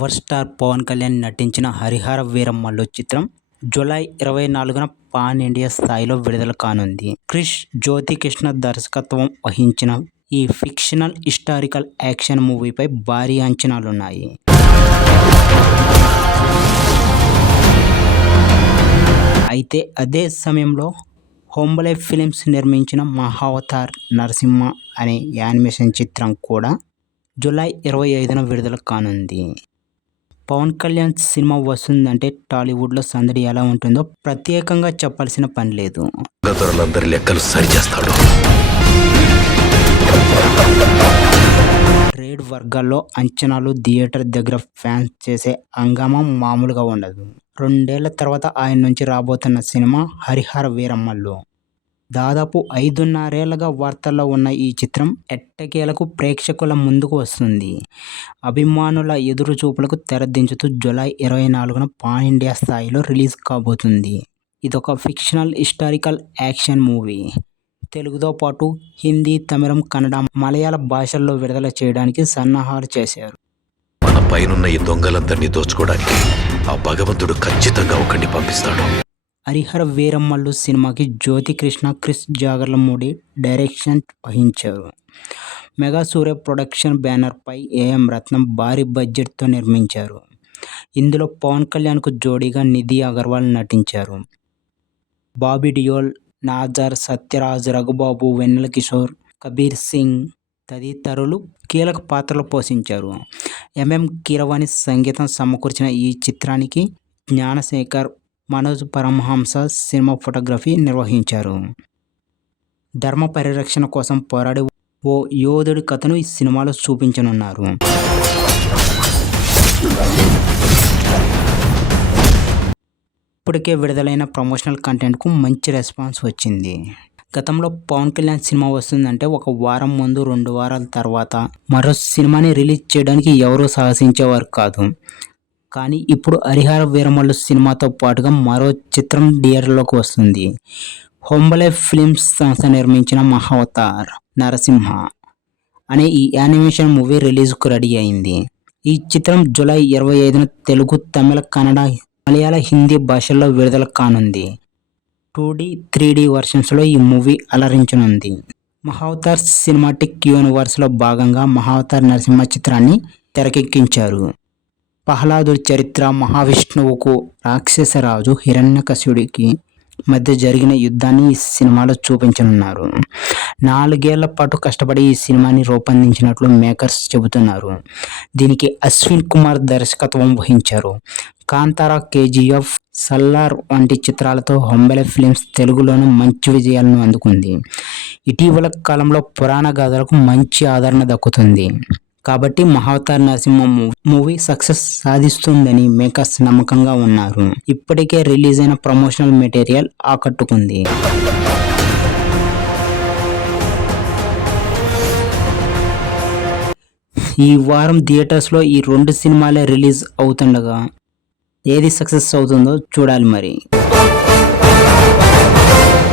Power star Pawan Kalyan నటించిన హరిహర వీరమ్మలు చిత్రం July ఇరవై నాలుగున పాన్ ఇండియా స్థాయిలో విడుదల కానుంది. క్రిష్ జ్యోతి కృష్ణ దర్శకత్వం వహించిన ఈ ఫిక్షనల్ హిస్టారికల్ యాక్షన్ మూవీపై భారీ అంచనాలున్నాయి. అయితే అదే సమయంలో హోంబలే ఫిలిమ్స్ నిర్మించిన మహావతార్ నరసింహ అనే యానిమేషన్ చిత్రం కూడా జూలై ఇరవై ఐదున విడుదల కానుంది. పవన్ కళ్యాణ్ సినిమా వస్తుందంటే టాలీవుడ్లో సందడి ఎలా ఉంటుందో ప్రత్యేకంగా చెప్పాల్సిన పని లేదు. దొరలందరి లెక్కలు సరిచేస్తాడు ట్రేడ్ వర్గాల్లో అంచనాలు థియేటర్ దగ్గర ఫ్యాన్స్ చేసే హంగామా మామూలుగా ఉండదు. రెండేళ్ళ తర్వాత ఆయన నుంచి రాబోతున్న సినిమా హరిహర వీరమ్మలు దాదాపు ఐదున్నరేళ్ళుగా వార్తల్లో ఉన్న ఈ చిత్రం ఎట్టకేలకు ప్రేక్షకుల ముందుకు వస్తుంది. అభిమానుల ఎదురు చూపులకు తెరదించుతూ జూలై ఇరవై నాలుగున పాన్ ఇండియా స్థాయిలో రిలీజ్ కాబోతుంది. ఇదొక ఫిక్షనల్ హిస్టారికల్ యాక్షన్ మూవీ. తెలుగుతో పాటు హిందీ తమిళం కన్నడ మలయాళ భాషల్లో విడుదల చేయడానికి సన్నాహాలు చేశారు. మన పైనున్న ఈ దొంగలందరినీ దోచుకోవడానికి ఆ భగవంతుడు ఖచ్చితంగా ఒకరిని పంపిస్తాడు. హరిహర వీరమ్మల్లు సినిమాకి జ్యోతి కృష్ణ క్రిస్ జాగర్లమూడి డైరెక్షన్ వహించారు. మెగా సూర్య ప్రొడక్షన్ బ్యానర్పై ఏఎం రత్నం భారీ బడ్జెట్తో నిర్మించారు. ఇందులో పవన్ కళ్యాణ్కు జోడీగా నిధి అగర్వాల్ నటించారు. బాబీ డియోల్ నాజర్ సత్యరాజ్ రఘుబాబు వెన్నెల కిషోర్ కబీర్ సింగ్ తదితరులు కీలక పాత్రలు పోషించారు. ఎంఎం కీరవాణి సంగీతం సమకూర్చిన ఈ చిత్రానికి జ్ఞానశేఖర్ మనోజ్ పరమహంస సినిమా ఫోటోగ్రఫీ నిర్వహించారు. ధర్మ పరిరక్షణ కోసం పోరాడే ఓ యోధుడి కథను ఈ సినిమాలో చూపించనున్నారు. ఇప్పటికే విడుదలైన ప్రమోషనల్ కంటెంట్కు మంచి రెస్పాన్స్ వచ్చింది. గతంలో పవన్ కళ్యాణ్ సినిమా వస్తుందంటే ఒక వారం ముందు రెండు వారాల తర్వాత మరో సినిమాని రిలీజ్ చేయడానికి ఎవరూ సాహసించేవారు కాదు. కానీ ఇప్పుడు హరిహర వీరమల్లు సినిమాతో పాటుగా మరో చిత్రం థియేటర్లోకి వస్తుంది. హోంబలే ఫిలిమ్స్ సంస్థ నిర్మించిన మహావతార్ నరసింహ అనే ఈ యానిమేషన్ మూవీ రిలీజ్కు రెడీ అయింది. ఈ చిత్రం జూలై ఇరవై ఐదున తెలుగు తమిళ కన్నడ మలయాళ హిందీ భాషల్లో విడుదల కానుంది. టూ డి త్రీ డి వర్షన్స్లో ఈ మూవీ అలరించనుంది. మహావతార్ సినిమాటిక్ యూనివర్స్లో భాగంగా మహావతార్ నరసింహ చిత్రాన్ని తెరకెక్కించారు. ప్రహ్లాదుడి చరిత్ర మహావిష్ణువుకు రాక్షసరాజు హిరణ్యకశుడికి మధ్య జరిగిన యుద్ధాన్ని ఈ సినిమాలో చూపించనున్నారు. నాలుగేళ్ళ పాటు కష్టపడి ఈ సినిమాని రూపొందించినట్లు మేకర్స్ చెబుతున్నారు. దీనికి అశ్విన్ కుమార్ దర్శకత్వం వహించారు. కాంతారా కేజీఎఫ్ సల్లార్ వంటి చిత్రాలతో హొంబెల ఫిలిమ్స్ తెలుగులోనూ మంచి విజయాలను అందుకుంది. ఇటీవల కాలంలో పురాణ గాథలకు మంచి ఆదరణ దక్కుతుంది. కాబట్టి మహావతార్ నరసింహ మూవీ సక్సెస్ సాధిస్తుందని మేకర్స్ నమ్మకంగా ఉన్నారు. ఇప్పటికే రిలీజ్ అయిన ప్రమోషనల్ మెటీరియల్ ఆకట్టుకుంది. ఈ వారం థియేటర్స్లో ఈ రెండు సినిమాలే రిలీజ్ అవుతుండగా ఏది సక్సెస్ అవుతుందో చూడాలి మరి.